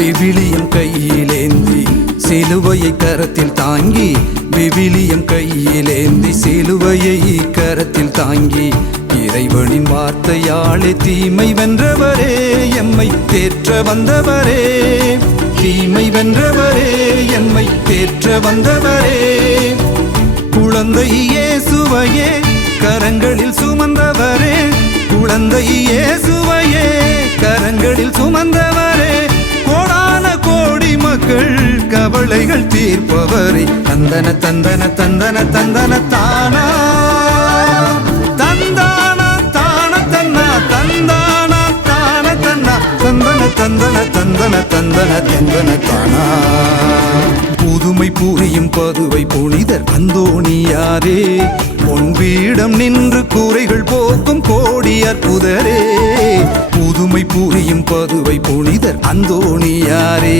விவிலியம் கையிலேந்தி சிலுவையை கரத்தில் தாங்கி, விவிலியம் கையிலேந்தி சிலுவையை கரத்தில் தாங்கி, இறைவனின் வார்த்தையாலே தீமை வென்றவரே, எம்மை தேற்ற வந்தவரே. தீமை வென்றவரே, எம்மை தேற்ற வந்தவரே. குழந்தை இயேசுவையே கரங்களில் சுமந்தவரே, குழந்தை இயேசுவையே கரங்களில் சுமந்தவரே. கோடான கோடி மக்கள் கவலைகள் தீர்ப்பவரே. தந்தன தந்தன தந்தன தந்தன தானா தந்தானா தான தன்னா தந்தானா தான தன்னா தந்தன தந்தன தந்தன தந்தன தந்தன தானா. புதுமை புரியும் பதுவை புனிதர் அந்தோணியாரே, பொன் பீடம் நின்று கூரைகள் போக்கும் கோடி அற்புதரே. புதுமை புரியும் பதுவை புனிதர் அந்தோணியாரே,